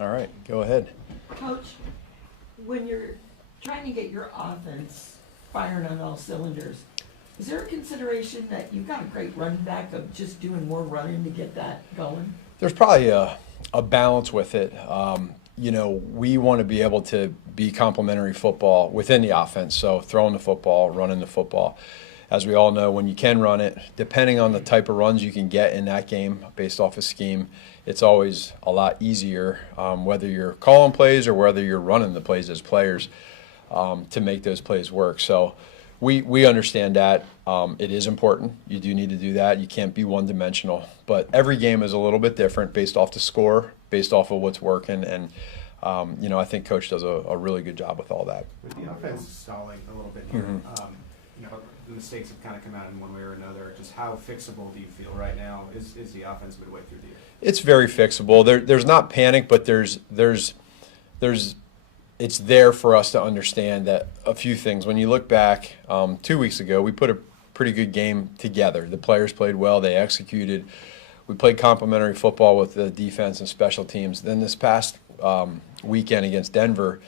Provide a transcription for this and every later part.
All right, go ahead. Coach, when you're trying to get your offense firing on all cylinders, is there a consideration that you've got a great running back of just doing more running to get that going? There's probably a balance with it. We want to be able to be complementary football within the offense, so throwing the football, running the football. As we all know, when you can run it, depending on the type of runs you can get in that game based off a scheme, it's always a lot easier, whether you're calling plays or whether you're running the plays as players, to make those plays work. So we understand that. It is important. You do need to do that. You can't be one-dimensional. But every game is a little bit different based off the score, based off of what's working. And, I think Coach does a really good job with all that. With the offense stalling a little bit here, the mistakes have kind of come out in one way or another. Just how fixable do you feel right now? Is the offense midway through the year? It's very fixable. There's not panic, but there's it's there for us to understand that a few things. When you look back 2 weeks ago, we put a pretty good game together. The players played well. They executed. We played complementary football with the defense and special teams. Then this past weekend against Denver,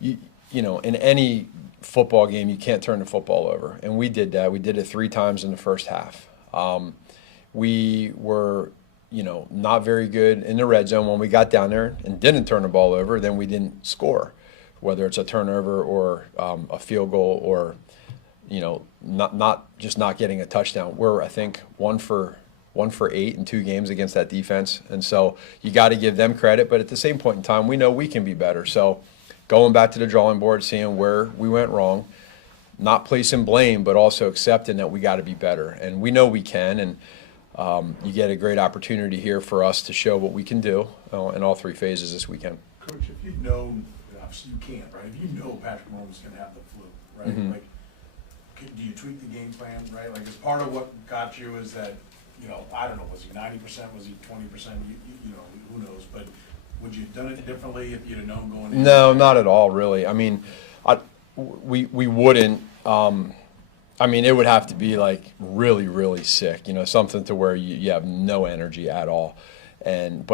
in any football game, you can't turn the football over. And we did that. We did it 3 times in the first half. We were not very good in the red zone. When we got down there and didn't turn the ball over, then we didn't score, whether it's a turnover or a field goal or, not getting a touchdown. We're, I think, one for 8 in 2 games against that defense. And so you got to give them credit. But at the same point in time, we know we can be better. So going back to the drawing board, seeing where we went wrong, not placing blame, but also accepting that we got to be better. And we know we can. And you get a great opportunity here for us to show what we can do in all 3 phases this weekend. Coach, if you'd known, obviously you can't, right? If you know Patrick Mahomes going to have the flu, right? Mhm. Do you tweak the game plan, right? As part of what got you is that, I don't know, was he 90%, was he 20%? Who knows? But would you have done it differently if you'd have known going in? No, not at all, really. I mean, we wouldn't. It would have to be like really, really sick, something to where you have no energy at all. And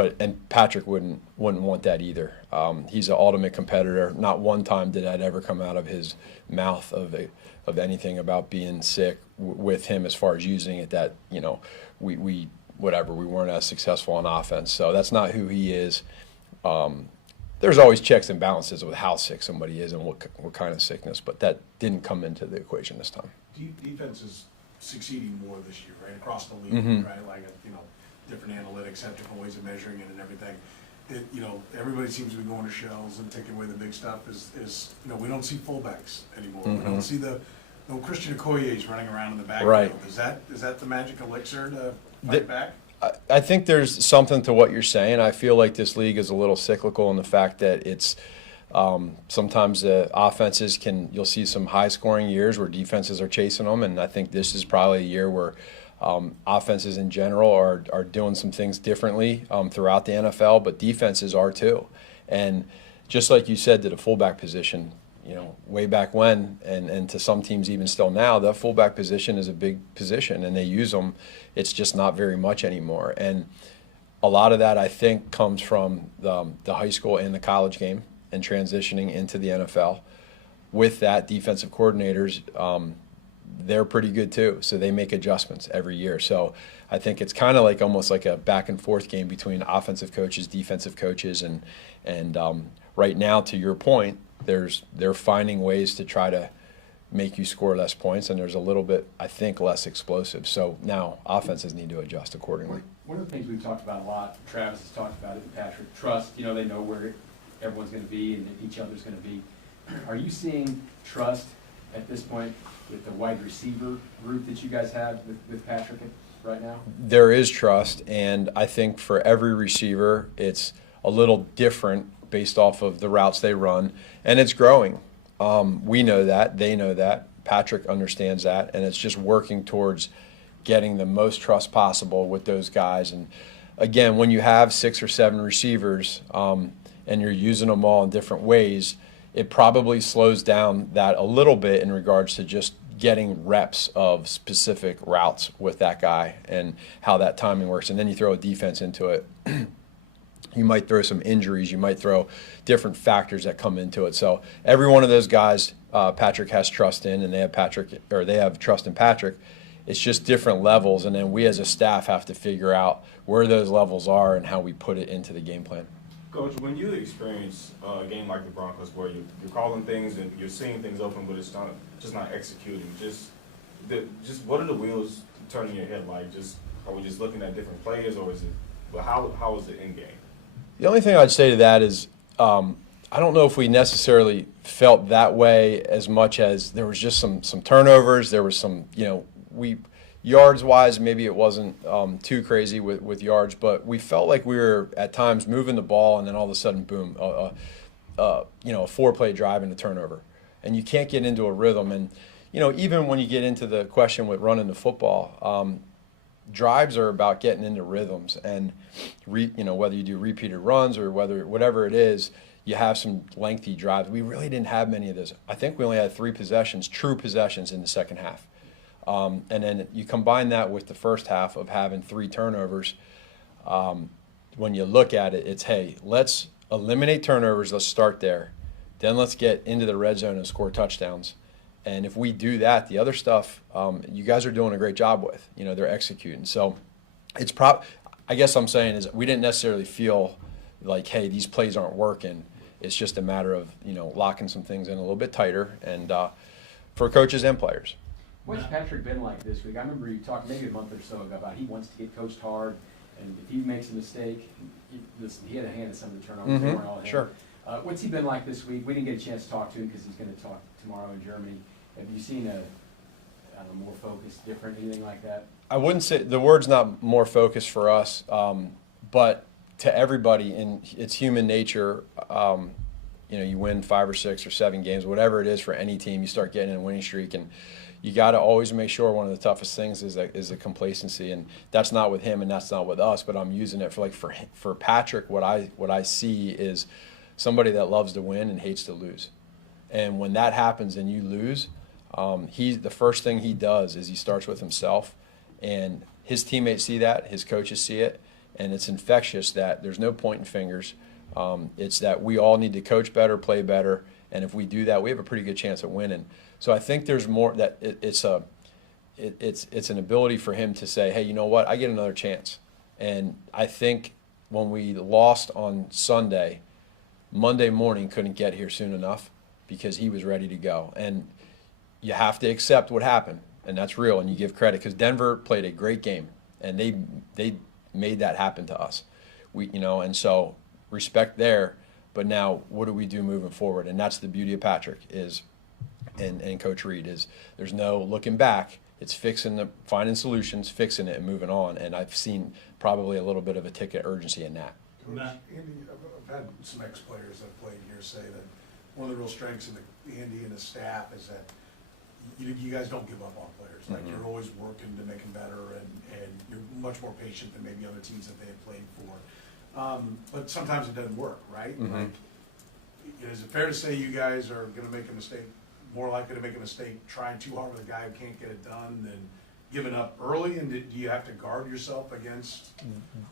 Patrick wouldn't want that either. He's an ultimate competitor. Not one time did that ever come out of his mouth of anything about being sick with him as far as using it that, we weren't as successful on offense. So that's not who he is. There's always checks and balances with how sick somebody is and what kind of sickness, but that didn't come into the equation this time. Defense is succeeding more this year, right? Across the league, Mhm. right? Different analytics have different ways of measuring it and everything. Everybody seems to be going to shells and taking away the big stuff. We don't see fullbacks anymore. We don't see no Christian Okoye's running around in the backfield. Right. Is that the magic elixir to fight back? I think there's something to what you're saying. I feel like this league is a little cyclical in the fact that it's sometimes the offenses you'll see some high-scoring years where defenses are chasing them, and I think this is probably a year where offenses in general are doing some things differently throughout the NFL, but defenses are too. And just like you said to the fullback position, way back when, and to some teams even still now, the fullback position is a big position, and they use them. It's just not very much anymore. And a lot of that, I think, comes from the high school and the college game and transitioning into the NFL. With that, defensive coordinators, they're pretty good too, so they make adjustments every year. So I think it's kind of like almost like a back and forth game between offensive coaches, defensive coaches, and right now, to your point, they're finding ways to try to make you score less points, and there's a little bit, I think, less explosive. So now offenses need to adjust accordingly. One of the things we've talked about a lot, Travis has talked about it, and Patrick, trust. They know where everyone's going to be and each other's going to be. Are you seeing trust at this point with the wide receiver group that you guys have with Patrick right now? There is trust, and I think for every receiver, it's a little different based off of the routes they run, and it's growing. We know that. They know that. Patrick understands that, and it's just working towards getting the most trust possible with those guys. And again, when you have 6 or 7 receivers and you're using them all in different ways, it probably slows down that a little bit in regards to just getting reps of specific routes with that guy and how that timing works. And then you throw a defense into it. You might throw some injuries. You might throw different factors that come into it. So every one of those guys, Patrick has trust in, and they have trust in Patrick. It's just different levels, and then we as a staff have to figure out where those levels are and how we put it into the game plan. Coach, when you experience a game like the Broncos where you're calling things and you're seeing things open, but it's just not executing, just what are the wheels turning in your head like? Are we just looking at different players, or is it? But how is the end game? The only thing I'd say to that is I don't know if we necessarily felt that way as much as there was just some turnovers. There was some, yards wise, maybe it wasn't too crazy with yards, but we felt like we were at times moving the ball, and then all of a sudden, boom, a 4-play drive and a turnover, and you can't get into a rhythm. And even when you get into the question with running the football, drives are about getting into rhythms, and whether you do repeated runs or whatever it is, you have some lengthy drives. We really didn't have many of those. I think we only had 3 possessions, true possessions, in the second half. And then you combine that with the first half of having 3 turnovers. When you look at it, it's, hey, let's eliminate turnovers. Let's start there. Then let's get into the red zone and score touchdowns. And if we do that, the other stuff you guys are doing a great job with. They're executing. So it's I guess I'm saying is we didn't necessarily feel like, hey, these plays aren't working. It's just a matter of, locking some things in a little bit tighter, and for coaches and players. What's Patrick been like this week? I remember you talked maybe a month or so ago about he wants to get coached hard, and if he makes a mistake, he had a hand in some of the turnovers. They weren't all him. Sure. What's he been like this week? We didn't get a chance to talk to him because he's going to talk tomorrow in Germany. Have you seen a more focused, different, anything like that? I wouldn't say the word's not more focused for us, but to everybody, and it's human nature. You win 5 or 6 or 7 games, whatever it is for any team. You start getting in a winning streak, and you got to always make sure. One of the toughest things is the complacency, and that's not with him, and that's not with us. But I'm using it for Patrick. What I see is somebody that loves to win and hates to lose, and when that happens and you lose, the first thing he does is he starts with himself, and his teammates see that, his coaches see it, and it's infectious. That there's no pointing fingers. It's that we all need to coach better, play better, and if we do that, we have a pretty good chance at winning. So I think there's more that it's an ability for him to say, hey, you know what, I get another chance. And I think when we lost on Sunday, Monday morning couldn't get here soon enough because he was ready to go. And you have to accept what happened, and that's real, and you give credit because Denver played a great game, and they made that happen to us. And so respect there, but now what do we do moving forward? And that's the beauty of Patrick and Coach Reed is there's no looking back. It's finding solutions, fixing it, and moving on. And I've seen probably a little bit of a tick of urgency in that. Andy, I've had some ex-players that have played here say that one of the real strengths of Andy and his staff is that you guys don't give up on players. Like you're always working to make them better, and you're much more patient than maybe other teams that they have played for. But sometimes it doesn't work, right? Like, is it fair to say you guys are going to make a mistake, more likely to make a mistake trying too hard with a guy who can't get it done than giving up early? And do you have to guard yourself against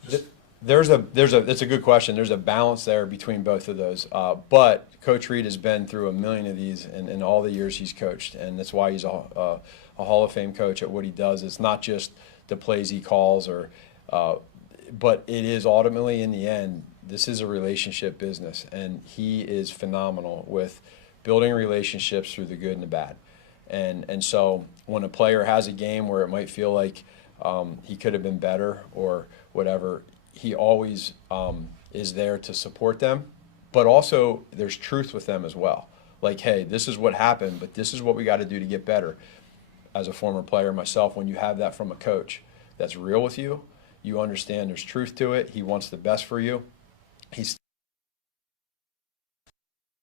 just... It's a good question. There's a balance there between both of those. But Coach Reed has been through a million of these in all the years he's coached, and that's why he's a Hall of Fame coach at what he does. It's not just the plays he calls, but it is ultimately, in the end, this is a relationship business, and he is phenomenal with building relationships through the good and the bad. And so when a player has a game where it might feel like he could have been better or whatever, he always is there to support them, but also there's truth with them as well. Like, hey, this is what happened, but this is what we got to do to get better. As a former player myself, when you have that from a coach that's real with you, you understand there's truth to it. He wants the best for you. He's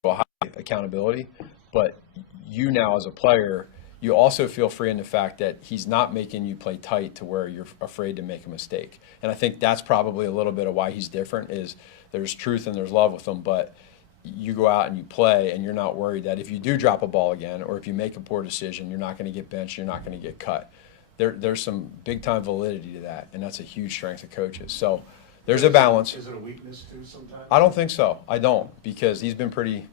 high accountability, but you now as a player, you also feel free in the fact that he's not making you play tight to where you're afraid to make a mistake. And I think that's probably a little bit of why he's different is there's truth and there's love with him, but you go out and you play and you're not worried that if you do drop a ball again or if you make a poor decision, you're not going to get benched, you're not going to get cut. There's some big-time validity to that, and that's a huge strength of coaches. So There's a balance. Is it a weakness too sometimes? I don't think so. I don't, because he's been pretty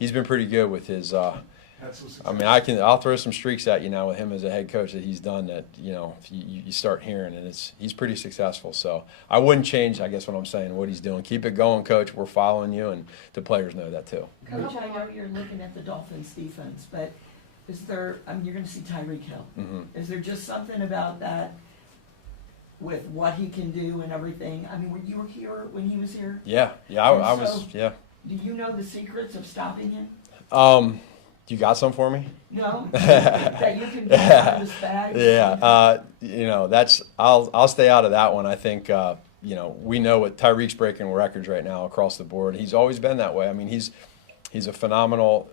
good with his. That's what's I mean, I'll throw some streaks at you now with him as a head coach that he's done that, you know, you start hearing, and he's pretty successful. So I wouldn't change, I guess what I'm saying, what he's doing. Keep it going, coach. We're following you, and the players know that too. Coach, I know you're looking at the Dolphins defense, but is there, I mean, you're gonna see Tyreek Hill. Is there just something about that with what he can do and everything? I mean, when you were here, when he was here, Yeah, I was, So- yeah. do you know the secrets of stopping him? You got some for me? No? That you can do out of this bag? Yeah, you know, I'll stay out of that one. I think, you know, we know what Tyreek's breaking records right now across the board. He's always been that way. I mean, he's a phenomenal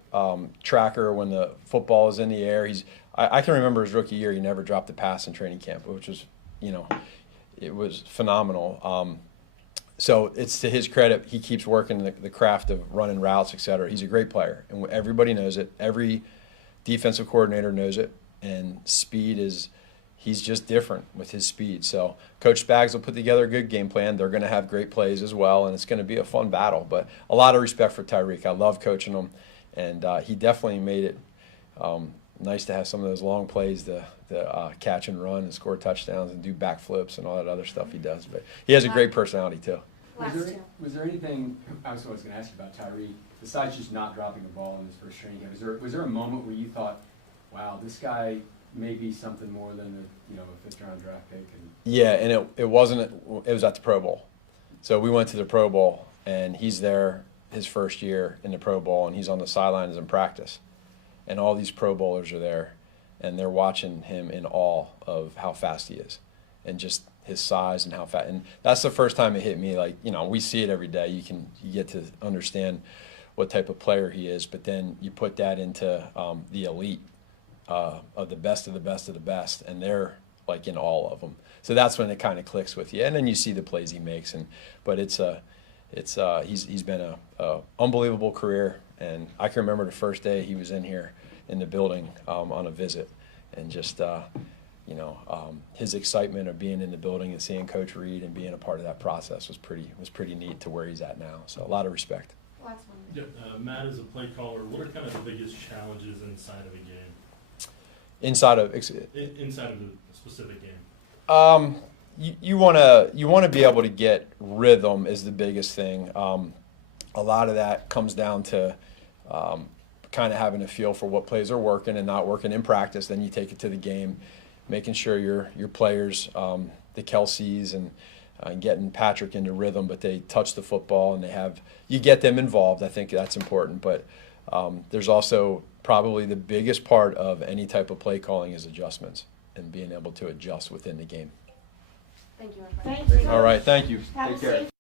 tracker when the football is in the air. I can remember his rookie year, he never dropped a pass in training camp, which was, you know, it was phenomenal. So it's to his credit, he keeps working the craft of running routes, et cetera. He's a great player, and everybody knows it. Every defensive coordinator knows it, and he's just different with his speed. So Coach Spags will put together a good game plan. They're going to have great plays as well, and it's going to be a fun battle. But a lot of respect for Tyreek. I love coaching him, and he definitely made it nice to have some of those long plays to catch and run and score touchdowns and do backflips and all that other stuff he does. But he has a great personality too. Was there anything, I was always going to ask you about Tyreek, besides just not dropping the ball in his first training game, was there a moment where you thought, wow, this guy may be something more than a fifth-round draft pick? Yeah, and it was at the Pro Bowl. So we went to the Pro Bowl, and he's there his first year in the Pro Bowl, and he's on the sidelines in practice. And all these Pro Bowlers are there, and they're watching him in awe of how fast he is and just his size and how fast. And that's the first time it hit me. Like, you know, we see it every day. You get to understand what type of player he is, but then you put that into the elite of the best of the best of the best, and they're like in awe of him. So that's when it kind of clicks with you, and then you see the plays he makes. But he's been a unbelievable career, and I can remember the first day he was in here in the building on a visit, and just his excitement of being in the building and seeing Coach Reed and being a part of that process was pretty neat to where he's at now. So a lot of respect. Last one. Yeah, Matt, as a play caller, what are kind of the biggest challenges inside of a game? Inside of Inside of a specific game. you want to be able to get rhythm is the biggest thing. A lot of that comes down to kind of having a feel for what plays are working and not working in practice. Then you take it to the game, making sure your players, the Kelseys and getting Patrick into rhythm, but they touch the football and you get them involved. I think that's important. But there's also probably the biggest part of any type of play calling is adjustments and being able to adjust within the game. Thank you, my friend. Thank you. All right, thank you. Have a Take care. safe